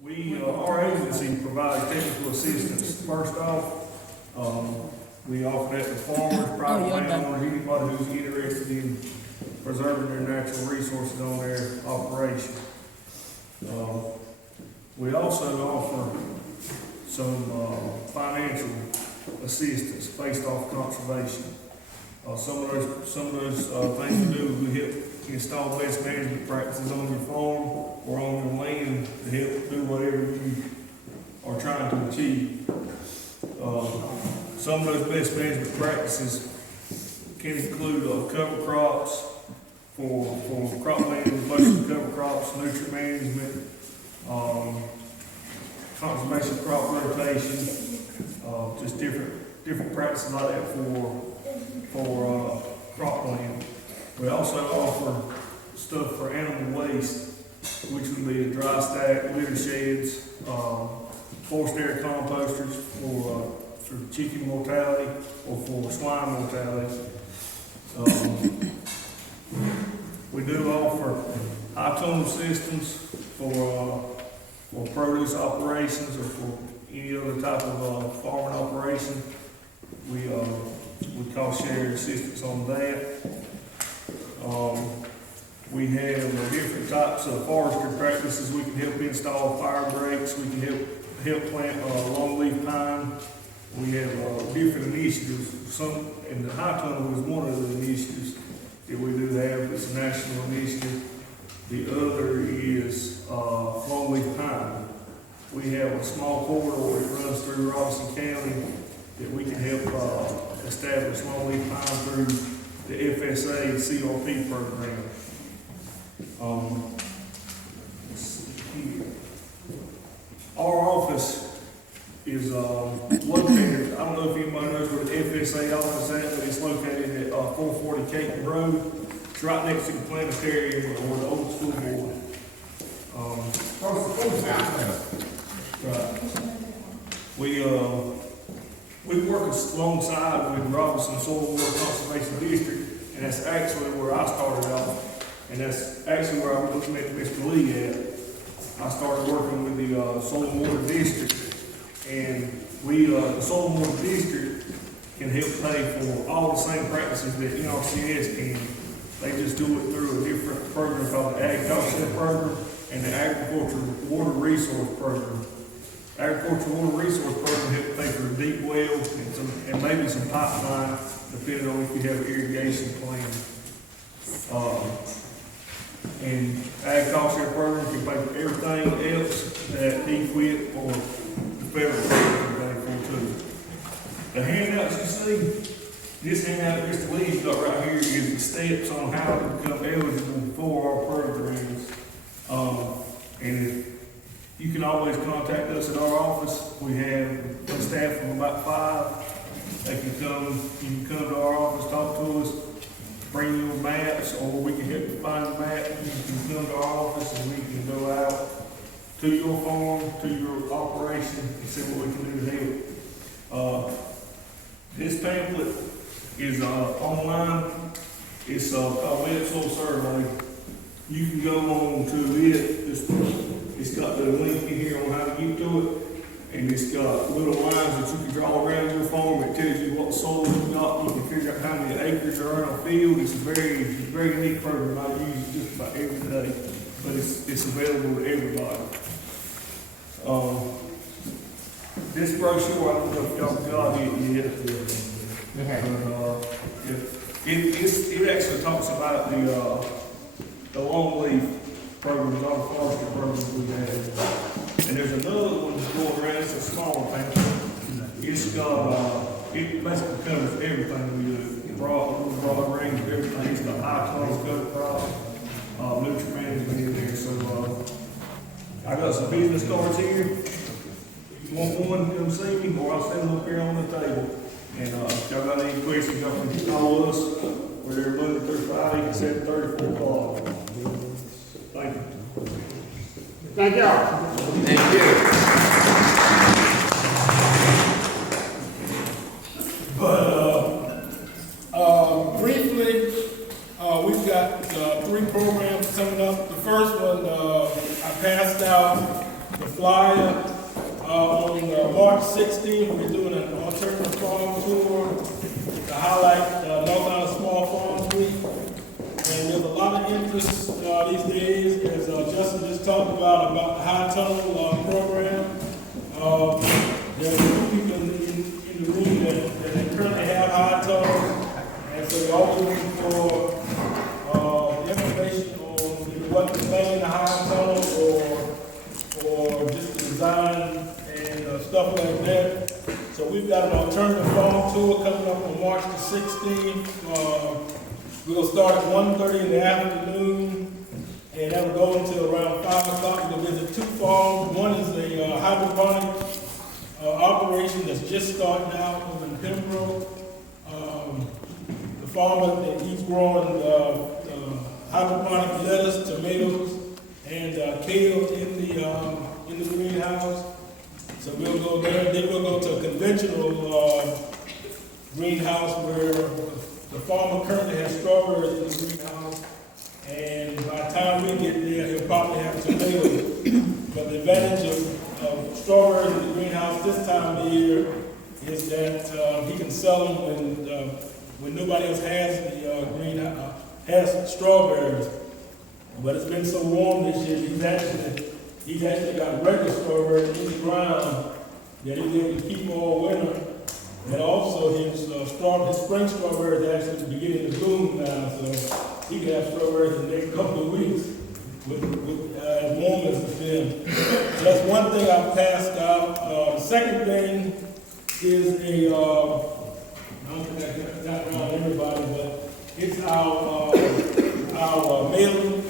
Our agency provides technical assistance. First off, we offer that to farmers, private landowners, anybody who's interested in preserving their natural resources on their operation. We also offer some financial assistance based off conservation. Some of those things we do is we help install best management practices on your farm or on your land to help do whatever you are trying to achieve. Some of those best management practices can include cover crops for cropland, mostly cover crops, nutrient management, conservation crop rotation, just different practices like that for cropland. We also offer stuff for animal waste, which would be a dry stack, litter sheds, forced air composters for chicken mortality or for swine mortality. We do offer high tunnel systems for produce operations or for any other type of farming operation. We cost share assistance on that. We have different types of forestry practices. We can help install fire breaks. We can help plant longleaf pine. We have different initiatives. And the high tunnel is one of the initiatives that we do have. It's a national initiative. The other is longleaf pine. We have a small corridor that runs through Robinson County that we can help establish longleaf pine through the FSA CRP program. Let's see here. Our office is located, I don't know if anybody knows where the FSA office is at, but it's located at 440 Caton Road. It's right next to the planetarium or the old school board. Right. We work alongside with Robinson Soil Water Conservation District, and that's actually where I started off, and that's actually where I met Mr. Lee at. I started working with the Soil and Water District, and the Soil and Water District can help pay for all the same practices that NRCS can. They just do it through a different program called the Agriculture Program and the Agriculture Water Resource Program. Agricultural Water Resource Program helps pay for a deep well and maybe some pipeline, depending on if you have an irrigation plan. And Agriculture Program can pay for everything else that DFWIT or the federal government can pay for too. The handouts you see, this handout Mr. Lee's got right here is the steps on how to become eligible for our programs. And you can always contact us at our office. We have a staff of about 5. You can come to our office, talk to us, bring your maps, or we can help you find a map. You can come to our office and we can go out to your farm, to your operation, and see what we can do to help. This pamphlet is online. It's called Web Soil Survey. You can go on to it. It's got the link in here on how to get to it, and it's got little lines that you can draw around your farm. It tells you what soil you got. You can figure out how many acres are in a field. It's a very neat program. I use it just about every day, but it's available to everybody. This brochure, I don't know if y'all got it yet. It actually talks about the longleaf programs, all the forestry programs we have. And there's another one that's going around, it's a smaller pamphlet. It's got, it basically covers everything we do. Broad range of everything. It's got high tunnels, cover crop, nutrient management in there. So I got some business cards here. If you want one, come see me, or I'll send them up here on the table. And if y'all got any questions, y'all can call us. We're there Monday through Friday, 7:30 to 4 o'clock. Thank you. Thank y'all. Thank you. But briefly, we've got 3 programs coming up. The first one, I passed out the flyer. On March 16th, we're doing an alternative farm tour to highlight North Carolina Small Farms Week. And there's a lot of interest these days, as Justin just talked about the high tunnel program. There are two people in the room that currently have high tunnels, and so they're always looking for information on what to play in the high tunnel or just the design and stuff like that. So we've got an alternative farm tour coming up on March the 16th. We'll start at 1:30 in the afternoon, and that'll go until around 5 o'clock. We'll visit two farms. One is a hydroponic operation that's just starting out over in Pembroke. The farmer, he's growing hydroponic lettuce, tomatoes, and kale in the greenhouse. So we'll go there. Then we'll go to a conventional greenhouse where the farmer currently has strawberries in the greenhouse, and by the time we get there, he'll probably have tomatoes. But the advantage of strawberries in the greenhouse this time of the year is that he can sell them when nobody else has the greenhouse has strawberries. But it's been so warm this year, he's actually got regular strawberries in the ground that he's able to keep all winter. And also his spring strawberries are actually beginning to bloom now, so he can have strawberries in the next couple of weeks with as warm as it's been. So that's one thing I've passed out. The second thing is I don't think I got around everybody, but it's our mailing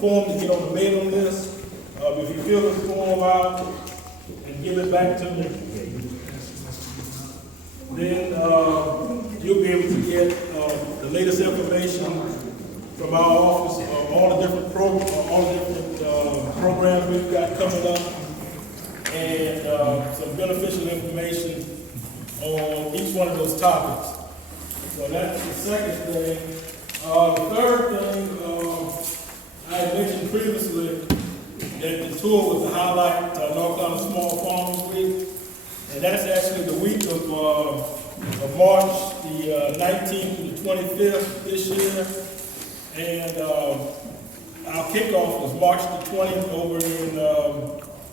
form to get on the mailing list. If you fill this form out and give it back to me, then you'll be able to get the latest information from our office, all the different programs we've got coming up, and some beneficial information on each one of those topics. So that's the second thing. The third thing, I had mentioned previously that the tour was to highlight North Carolina Small Farms Week. And that's actually the week of March the 19th to the 25th this year. And our kickoff was March the 20th over in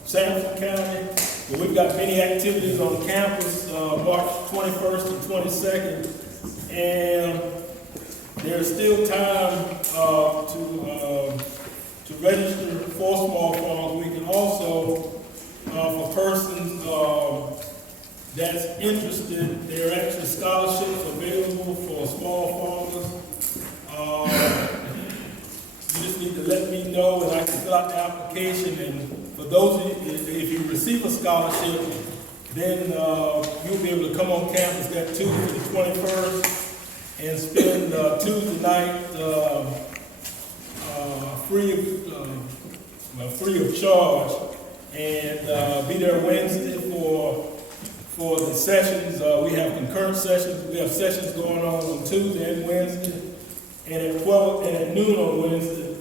Sanford County. But we've got many activities on campus March 21st and 22nd. And there's still time to register for Small Farms Week, and also for persons that's interested, there are actually scholarships available for small farmers. You just need to let me know, and I can fill out the application. And for those of you, if you receive a scholarship, then you'll be able to come on campus that Tuesday the 21st and spend Tuesday night free of charge, and be there Wednesday for the sessions. We have concurrent sessions. We have sessions going on Tuesday and Wednesday, and at 12 and at noon on Wednesday,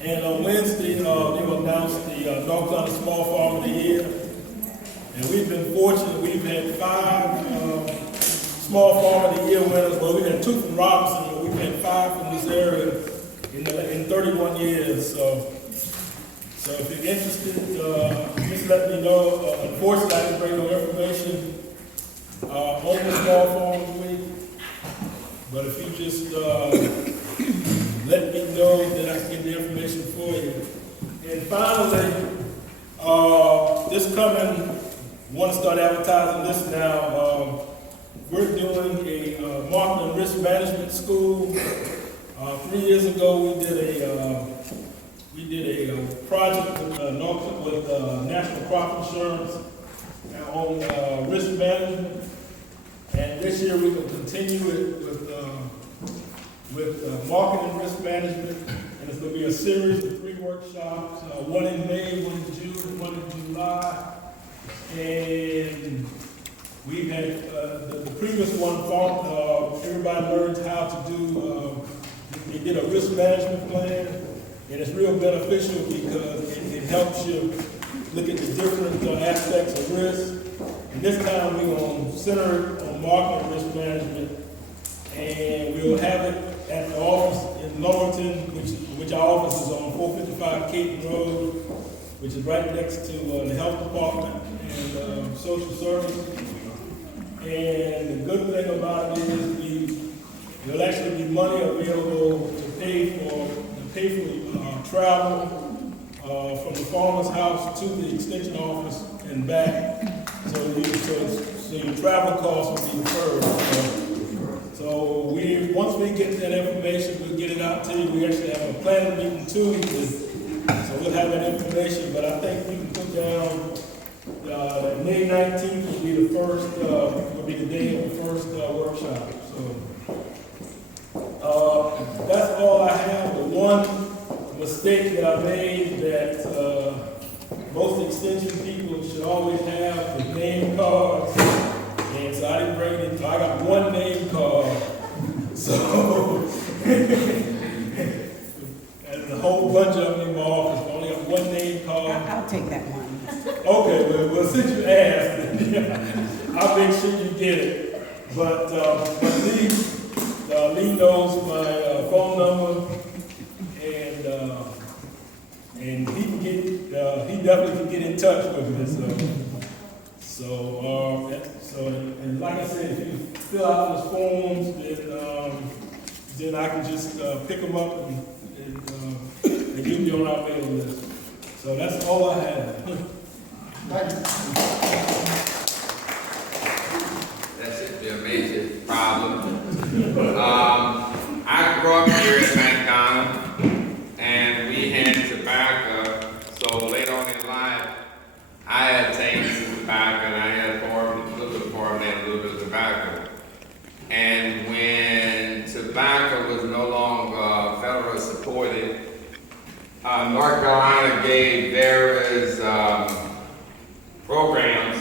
and on Wednesday they'll announce the North Carolina Small Farm of the Year. And we've been fortunate. We've had 5 Small Farm of the Year winners. Well, we had 2 from Robinson, but we've had 5 from this area in 31 years. So if you're interested, just let me know. Unfortunately, I can bring no information on the Small Farms Week. But if you just let me know, then I can get the information for you. And finally, this coming, want to start advertising this now. We're doing a marketing and risk management school. 3 years ago, we did a project with National Crop Insurance on risk management, and this year we will continue it with marketing and risk management, and it's going to be a series of 3 workshops, one in May, one in June, and one in July. And we've had the previous one, everybody learned how to do they did a risk management plan, and it's real beneficial because it helps you look at the different aspects of risk. And this time we're going to center it on market risk management, and we'll have it at the office in Lawrenton, which our office is on 455 Caton Road, which is right next to the health department and social service. And the good thing about it is there'll actually be money available to pay for travel from the farmer's house to the extension office and back. So your travel costs will be deferred. So once we get that information, we'll get it out to you. We actually have a planning meeting Tuesday, so we'll have that information. But I think we can put down May 19th will be the first, will be the day of the first workshop. So that's all I have. The one mistake that I made that most extension people should always have is name cards. And so I didn't bring it, so I got one name card. So, and a whole bunch of them in my office, I only got one name card. I'll take that one. Okay, well, since you asked, I'll make sure you get it. But Lee knows my phone number, and he can get, he definitely can get in touch with me. And like I said, if you fill out those forms, then I can just pick them up and get you on our mailing list. So that's all I have. That should be a major problem. I grew up here in McDonald, and we had tobacco. So later on in life, I had taken some tobacco, and I had a little bit of farmland, a little bit of tobacco. And when tobacco was no longer federally supported, North Carolina gave various programs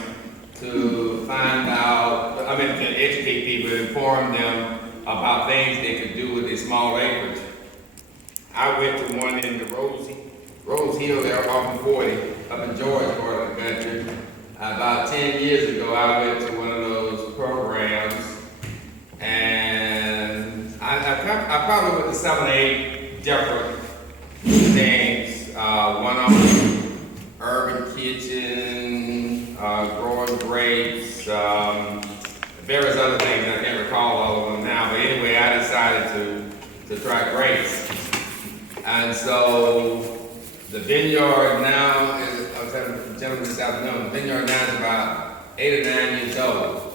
to find out, to educate people, inform them about things they could do with their small acreage. I went to one in the Rose Hill there off of 40, up in Georgia part of the country. About 10 years ago, I went to one of those programs, and I probably went to 7 or 8 different things. One of them, urban kitchen, growing grapes, various other things. I can't recall all of them now, but anyway, I decided to try grapes. And so the vineyard now is, I was telling the gentleman this afternoon, the vineyard now is about 8 or 9 years old.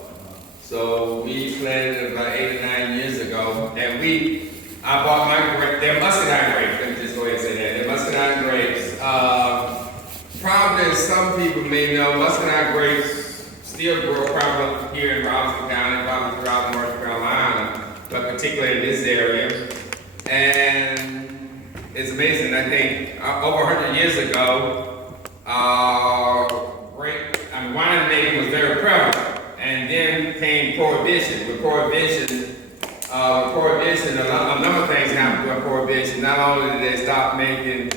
So we planted it about 8 or 9 years ago, and I bought my grapes. They're muscadine grapes. Let me just go ahead and say that. They're muscadine grapes. Probably some people may know, muscadine grapes still grow probably here in Robinson County, probably throughout North Carolina, but particularly in this area. And it's amazing. I think over 100 years ago, wine making was very prevalent. And then came Prohibition. With Prohibition, a number of things happened with Prohibition. Not only did they stop making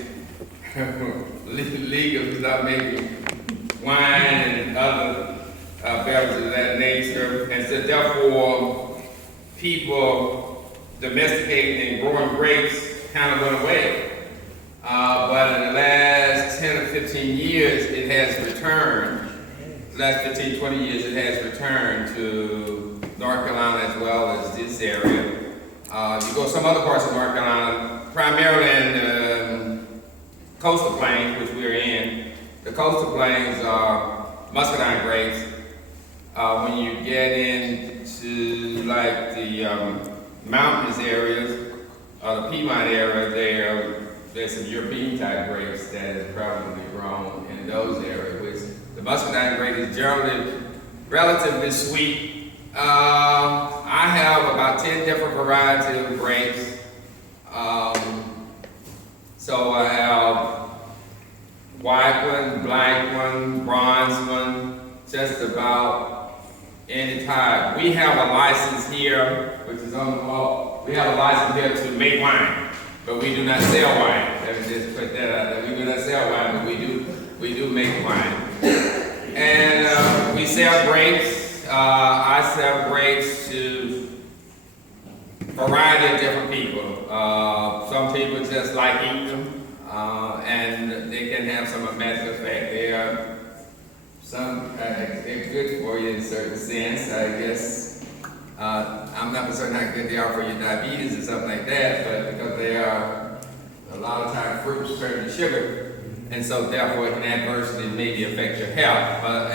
legal, stop making wine and other beverages of that nature, and so therefore people domesticating and growing grapes kind of went away. But in the last 10 or 15 years, it has returned. The last 15, 20 years, it has returned to North Carolina as well as this area. You go some other parts of North Carolina, primarily in the coastal plains, which we're in. The coastal plains are muscadine grapes. When you get into like the mountainous areas, the Piedmont area, there's some European type grapes that is probably grown in those areas, which the muscadine grape is generally relatively sweet. I have about 10 different varieties of grapes. So I have white one, black one, bronze one, just about any type. We have a license here, which is on the wall. we have a license here to make wine, but we do not sell wine. Let me just put that out there. We do not sell wine, but we do make wine. And we sell grapes. I sell grapes to a variety of different people. Some people just like eating them, and they can have some medical effect. They are they're good for you in a certain sense, I guess. I'm not certain how good they are for your diabetes or something like that, but because they are a lot of times fruits turn to sugar, and so therefore it can adversely maybe affect your health. But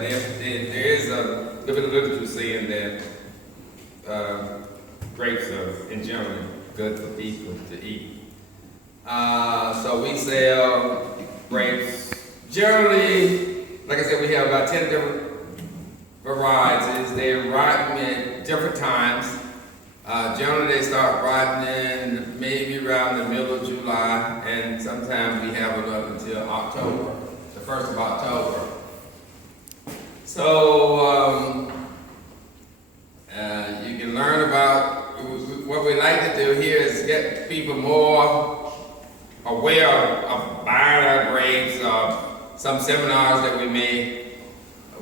there is a little bit of literature saying that grapes are in general good for people to eat. So we sell grapes. Generally, like I said, we have about 10 different varieties. They ripen at different times. Generally, they start ripening maybe around the middle of July, and sometimes we have it up until October, the 1st of October. So you can learn about what we like to do here is get people more aware of buying our grapes. Some seminars that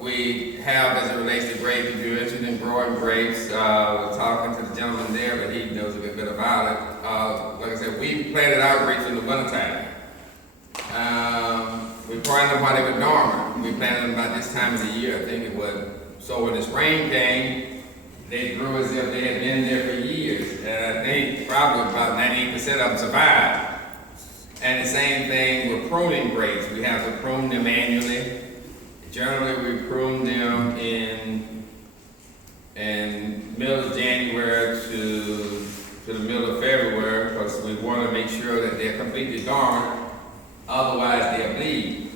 we have as it relates to grapes. If you're interested in growing grapes, we're talking to the gentleman there, but he knows a bit about it. Like I said, we planted our grapes in the wintertime. We planted them while they were dormant. We planted them about this time of the year, I think it was. So when the spring came, they grew as if they had been there for years. And I think probably about 98% of them survived. And the same thing with pruning grapes. We have to prune them annually. Generally, we prune them in middle of January to the middle of February because we want to make sure that they're completely dormant. Otherwise, they'll bleed.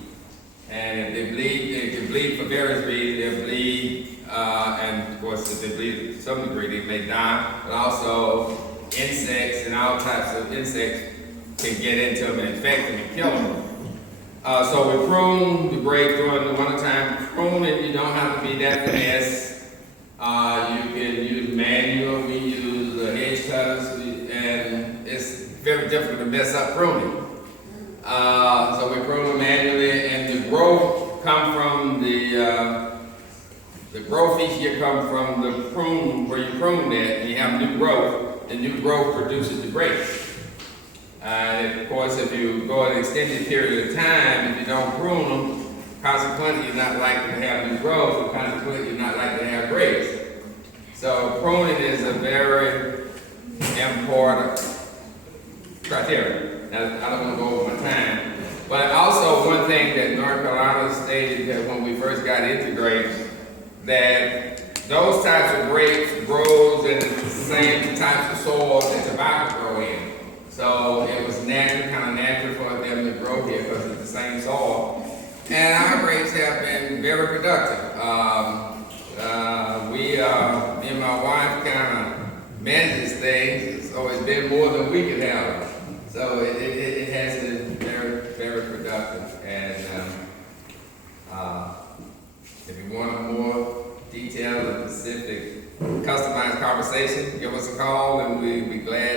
And if they bleed, they can bleed for various reasons. They'll bleed, and of course, if they bleed to some degree, they may die. But also, insects and all types of insects can get into them and infect them and kill them. So we prune the grapes during the wintertime. Pruning, you don't have to be that finesse. You can use manual, we use hedge cutters, and it's very difficult to mess up pruning. So we prune them manually, and the growth come from the growth each year comes from the prune, where you prune that, and you have new growth. The new growth produces the grapes. And of course, if you go an extended period of time, if you don't prune them, consequently, you're not likely to have new growth, and consequently, you're not likely to have grapes. So pruning is a very important criteria. Now, I don't want to go over my time, but also one thing that North Carolina stated that when we first got into grapes, that those types of grapes grows in the same types of soil that tobacco grow in. So it was kind of natural for them to grow here because it's the same soil. And our grapes have been very productive. Me and my wife kind of manage things, so it's been more than we could handle. So it has been very, very productive. And if you want a more detailed and specific customized conversation, give us a call and we'd be glad